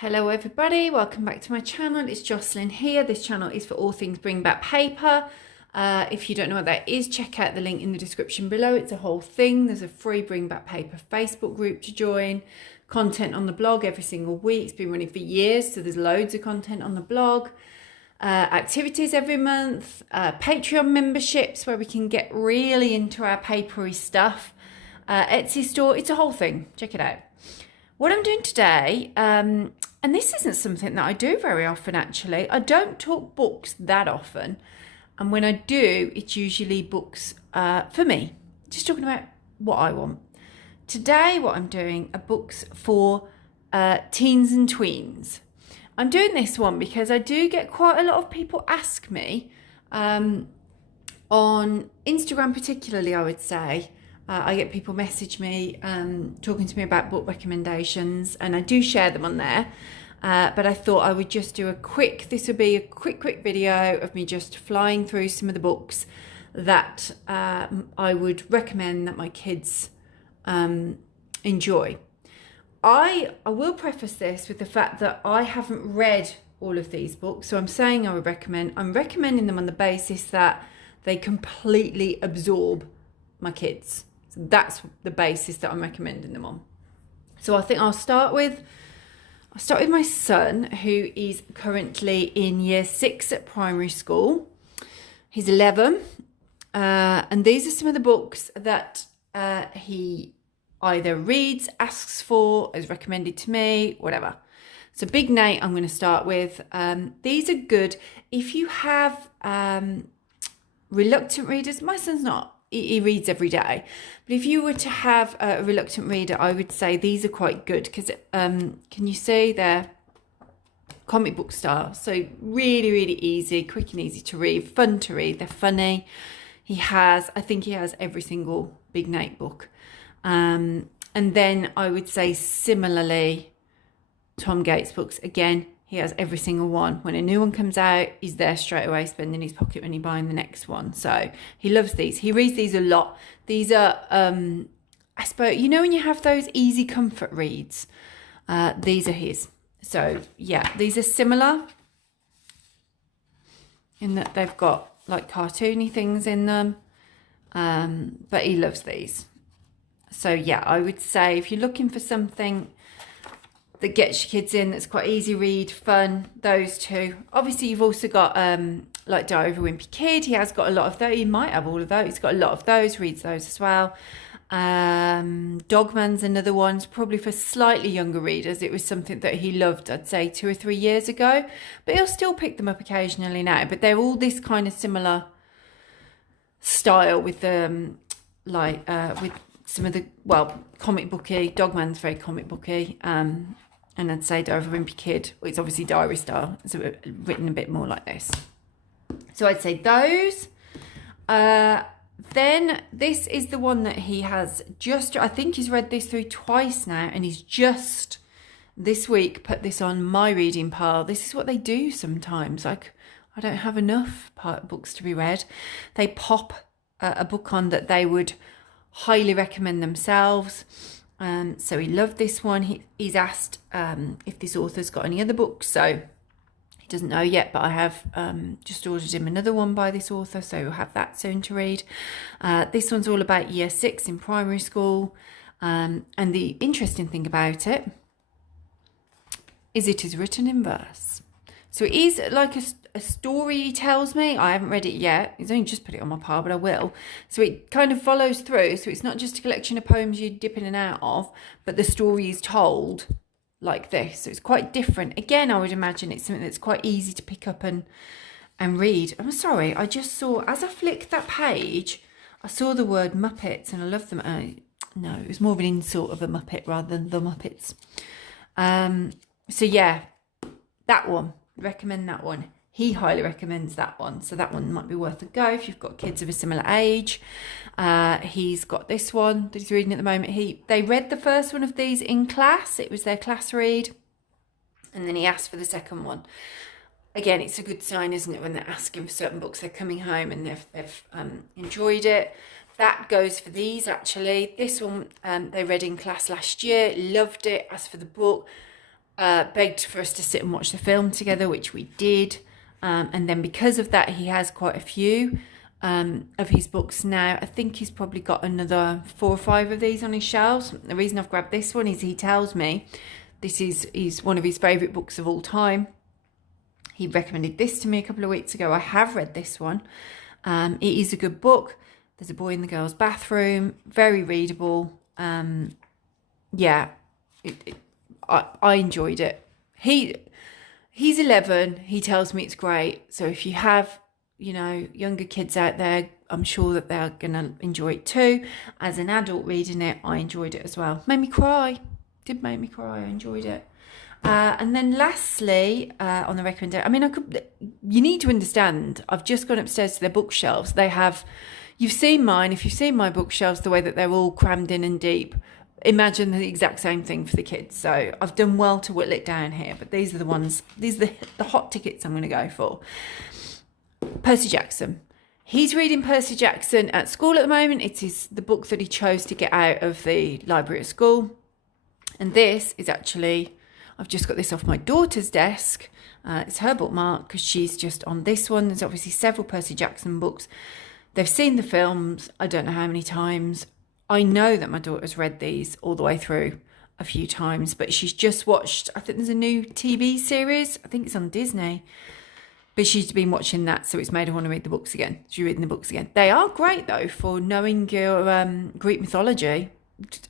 Hello everybody, welcome back to my channel. It's Jocelyn here. This channel is for all things bring back paper. If you don't know what that is, check out the link in the description below. It's a whole thing. There's a free bring back paper Facebook group to join. Content on the blog every single week. It's been running for years, so there's loads of content on the blog. Activities every month. Patreon memberships where we can get really into our papery stuff. Etsy store. It's a whole thing. Check it out. What I'm doing today, and this isn't something that I do very often actually. I don't talk books that often. And when I do, it's usually books for me. Just talking about what I want. Today, what I'm doing are books for teens and tweens. I'm doing this one because I do get quite a lot of people ask me, on Instagram particularly, I would say. I get people message me, talking to me about book recommendations, and I do share them on there. But I thought I would just do this would be a quick video of me just flying through some of the books that I would recommend that my kids enjoy. I will preface this with the fact that I haven't read all of these books, so I'm saying I would recommend. I'm recommending them on the basis that they completely absorb my kids. That's the basis that I'm recommending them on. So I think I'll start with my son, who is currently in year 6 at primary school. He's 11, and these are some of the books that he either reads, asks for, has recommended to me, whatever. So Big Nate I'm going to start with. These are good if you have reluctant readers. My son's not. He reads every day, but if you were to have a reluctant reader, I would say these are quite good because can you see they're comic book style, so really easy, quick and easy to read, fun to read. They're funny. I think he has every single Big Nate book, and then I would say similarly Tom Gates books. Again, he has every single one. When a new one comes out, he's there straight away, spending his pocket money buying the next one. So he loves these. He reads these a lot. These are, I suppose, you know when you have those easy comfort reads? These are his. So yeah, these are similar in that they've got like cartoony things in them. But he loves these. So yeah, I would say if you're looking for something that gets your kids in, that's quite easy read, fun, those two. Obviously you've also got like Diary of a Wimpy Kid. He has got a lot of those. He might have all of those. He's got a lot of those, reads those as well. Dogman's another one, probably for slightly younger readers. It was something that he loved, I'd say 2 or 3 years ago, but he'll still pick them up occasionally now. But they're all this kind of similar style with with some of the, well, comic booky. Dogman's very comic booky. And I'd say Diary of a Wimpy Kid, well, it's obviously diary style, it's written a bit more like this. So I'd say those. Then this is the one that he has I think he's read this through twice now, and he's just this week put this on my reading pile. This is what they do sometimes. Like, I don't have enough books to be read. They pop a book on that they would highly recommend themselves. So he loved this one. He's asked if this author's got any other books, so he doesn't know yet, but I have just ordered him another one by this author, so we'll have that soon to read. This one's all about year 6 in primary school, and the interesting thing about it is written in verse. So it is like a story, he tells me. I haven't read it yet. He's only just put it on my pile, but I will. So it kind of follows through. So it's not just a collection of poems you dip in and out of, but the story is told like this. So it's quite different. Again, I would imagine it's something that's quite easy to pick up and read. I'm sorry, I just saw, as I flicked that page, I saw the word Muppets, and I love them. No, it was more of an insult of a Muppet rather than the Muppets. So yeah, that one. Recommend that one. He highly recommends that one, so that one might be worth a go if you've got kids of a similar age. He's got this one that he's reading at the moment. They read the first one of these in class. It was their class read, and then he asked for the second one. Again, it's a good sign, isn't it, when they're asking for certain books, they're coming home and they've enjoyed it. That goes for these actually. This one they read in class last year, loved it. As for the book, begged for us to sit and watch the film together, which we did. And then because of that, he has quite a few of his books now. I think he's probably got another 4 or 5 of these on his shelves. The reason I've grabbed this one is he tells me this is one of his favourite books of all time. He recommended this to me a couple of weeks ago. I have read this one. It is a good book. There's a boy in the girls' bathroom. Very readable. Yeah, I enjoyed it. He's 11. He tells me it's great. So if you have, younger kids out there, I'm sure that they're going to enjoy it too. As an adult reading it, I enjoyed it as well. Made me cry. Did make me cry. I enjoyed it. And then lastly, on the recommendation, you need to understand, I've just gone upstairs to their bookshelves. You've seen mine. If you've seen my bookshelves, the way that they're all crammed in and deep, imagine the exact same thing for the kids. So I've done well to whittle it down here, but these are the hot tickets I'm going to go for. Percy Jackson. He's reading Percy Jackson at school at the moment. It is the book that he chose to get out of the library at school. And this is actually, I've just got this off my daughter's desk. It's her bookmark because she's just on this one. There's obviously several Percy Jackson books. They've seen the films, I don't know how many times. I know that my daughter's read these all the way through a few times, but she's just watched, I think there's a new TV series. I think it's on Disney. But she's been watching that, so it's made her want to read the books again. She's reading the books again. They are great, though, for knowing your Greek mythology.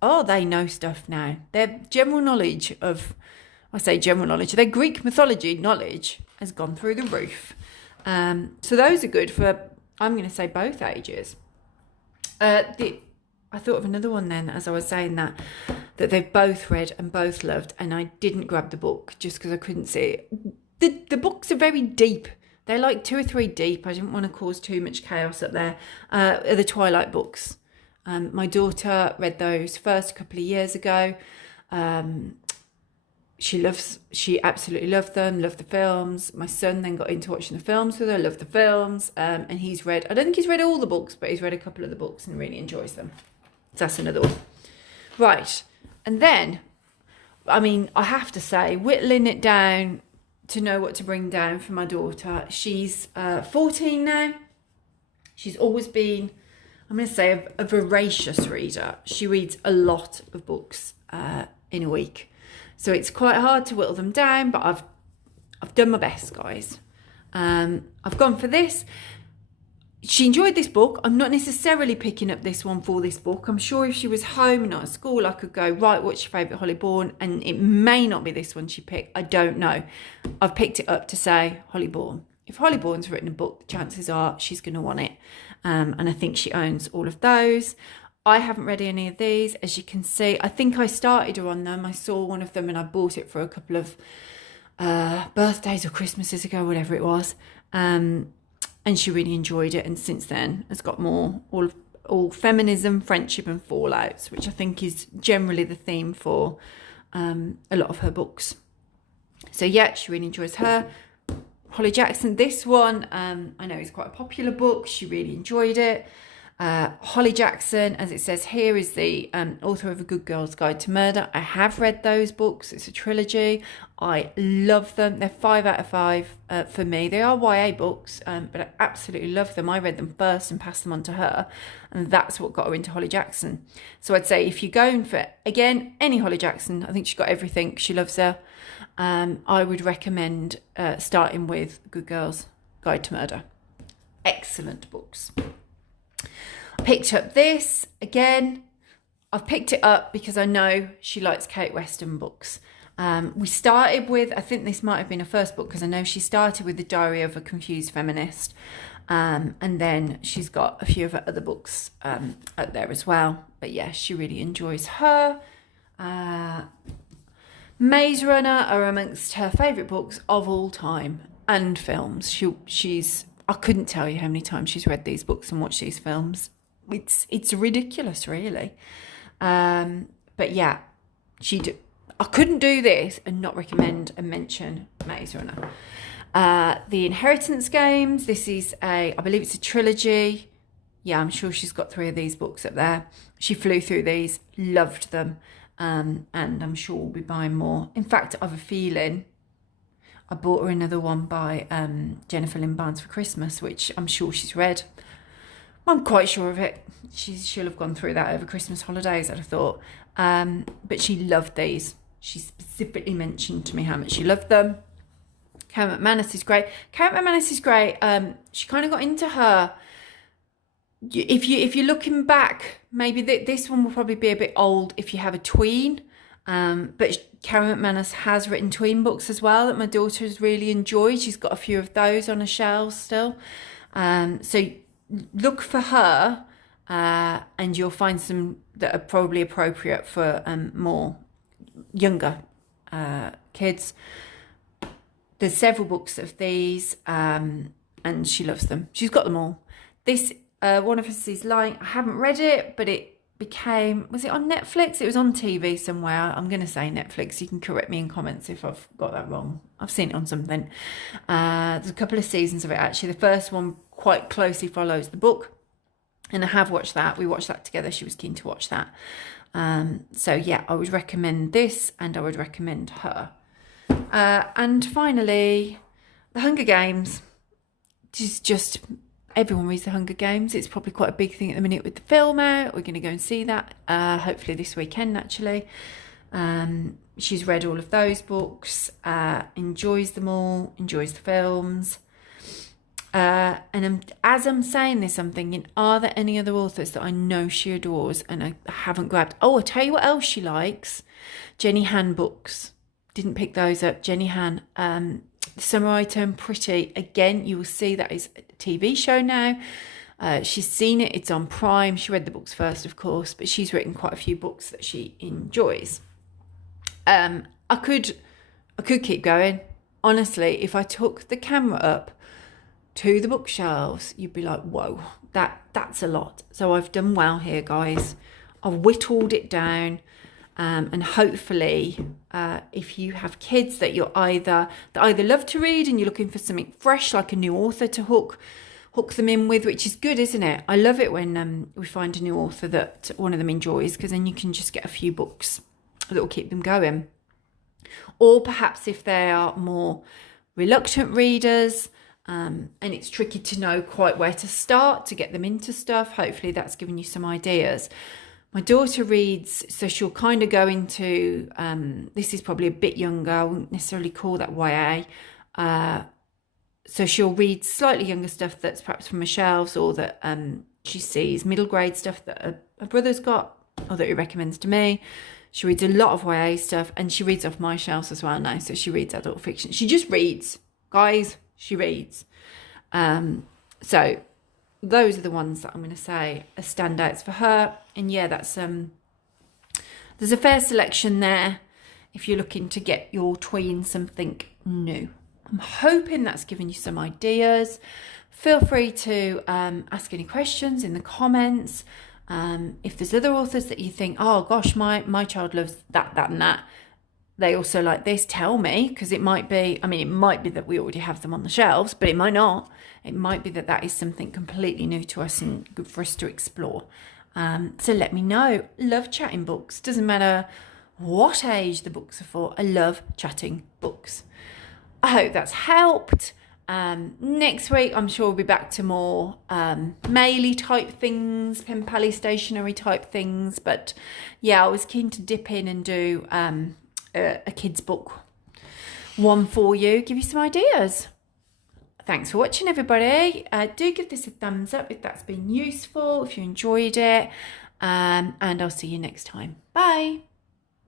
Oh, they know stuff now. Their general knowledge their Greek mythology knowledge has gone through the roof. So those are good for, I'm going to say, both ages. I thought of another one then, as I was saying that they've both read and both loved, and I didn't grab the book just because I couldn't see it. The books are very deep. They're like 2 or 3 deep. I didn't want to cause too much chaos up there. The Twilight books. My daughter read those first a couple of years ago. She absolutely loved them, loved the films. My son then got into watching the films with her, loved the films. And he's read, I don't think he's read all the books, but he's read a couple of the books and really enjoys them. So that's another one. Right. And then, I have to say, whittling it down to know what to bring down for my daughter. She's 14 now. She's always been, I'm going to say, a voracious reader. She reads a lot of books in a week. So it's quite hard to whittle them down, but I've done my best, guys. I've gone for this. She enjoyed this book. I'm not necessarily picking up this one for this book. I'm sure if she was home and not at school, I could go, right, what's your favourite Holly Bourne? And it may not be this one she picked. I don't know. I've picked it up to say Holly Bourne. If Holly Bourne's written a book, chances are she's going to want it. And I think she owns all of those. I haven't read any of these. As you can see, I think I started her on them. I saw one of them and I bought it for a couple of birthdays or Christmases ago, whatever it was. And she really enjoyed it, and since then has got more all feminism, friendship and fallouts, which I think is generally the theme for a lot of her books. So yeah, she really enjoys her. Holly Jackson, this one, I know is quite a popular book. She really enjoyed it. Holly Jackson, as it says here, is the author of A Good Girl's Guide to Murder. I have read those books. It's a trilogy. I love them. They're 5 out of 5 for me. They are YA books, but I absolutely love them. I read them first and passed them on to her, and that's what got her into Holly Jackson. So I'd say if you're going for, again, any Holly Jackson, I think she's got everything. She loves her. I would recommend starting with Good Girl's Guide to Murder. Excellent books. I picked up this again. I've picked it up because I know she likes Kate Weston books. We started with, I think this might have been her first book because I know she started with The Diary of a Confused Feminist. And then she's got a few of her other books out there as well. But yeah, she really enjoys her. Maze Runner are amongst her favourite books of all time, and films. She's I couldn't tell you how many times she's read these books and watched these films. It's ridiculous, really. But yeah, I couldn't do this and not recommend and mention Maze Runner. The Inheritance Games. This is I believe it's a trilogy. Yeah, I'm sure she's got 3 of these books up there. She flew through these, loved them. and I'm sure we'll be buying more. In fact, I have a feeling I bought her another one by Jennifer Lynn Barnes for Christmas, which I'm sure she's read. I'm quite sure of it. She'll have gone through that over Christmas holidays, I'd have thought. But she loved these. She specifically mentioned to me how much she loved them. Karen McManus is great. Karen McManus is great. She kind of got into her. If you're looking back, maybe this one will probably be a bit old if you have a tween. But Karen McManus has written tween books as well that my daughter has really enjoyed. She's got a few of those on her shelves still. So look for her, and you'll find some that are probably appropriate for more younger kids. There's several books of these, and she loves them. She's got them all. This one of us is lying. I haven't read it, but it became, was it on Netflix? It was on TV somewhere. I'm going to say Netflix. You can correct me in comments if I've got that wrong. I've seen it on something. There's a couple of seasons of it actually. The first one quite closely follows the book, and I have watched that. We watched that together. She was keen to watch that. So yeah, I would recommend this, and I would recommend her. And finally, The Hunger Games. Just everyone reads The Hunger Games. It's probably quite a big thing at the minute with the film out. We're going to go and see that hopefully this weekend actually. She's read all of those books, enjoys them all, enjoys the films. And as I'm saying this, I'm thinking, are there any other authors that I know she adores and I haven't grabbed? Oh, I'll tell you what else she likes. Jenny Han books. Didn't pick those up. Jenny Han. Summer I Turned Pretty. Again, you will see that is a TV show now. She's seen it. It's on Prime. She read the books first, of course, but she's written quite a few books that she enjoys. I could keep going. Honestly, if I took the camera up to the bookshelves, you'd be like, whoa, that's a lot. So I've done well here, guys. I've whittled it down. And hopefully, if you have kids that either love to read and you're looking for something fresh, like a new author to hook them in with, which is good, isn't it? I love it when we find a new author that one of them enjoys, because then you can just get a few books that will keep them going. Or perhaps if they are more reluctant readers, and it's tricky to know quite where to start to get them into stuff, hopefully that's given you some ideas. My daughter reads, so she'll kind of go into, this is probably a bit younger, I wouldn't necessarily call that YA. So she'll read slightly younger stuff that's perhaps from her shelves, or that she sees middle grade stuff that her brother's got, or that he recommends to me. She reads a lot of YA stuff, and she reads off my shelves as well now. So she reads adult fiction. She just reads, guys, she reads. So those are the ones that I'm going to say are standouts for her. And yeah, that's there's a fair selection there if you're looking to get your tween something new. I'm hoping that's given you some ideas. Feel free to ask any questions in the comments. If there's other authors that you think, oh gosh, my child loves that and that, they also like this, tell me, because it might be, it might be that we already have them on the shelves, but it might not. It might be that is something completely new to us and good for us to explore. So let me know. Love chatting books. Doesn't matter what age the books are for. I love chatting books. I hope that's helped. Next week, I'm sure we'll be back to more maily type things, pen pally stationery type things. But yeah, I was keen to dip in and do a kid's book one for you, give you some ideas. Thanks for watching, everybody. Do give this a thumbs up if that's been useful, if you enjoyed it, and I'll see you next time. Bye.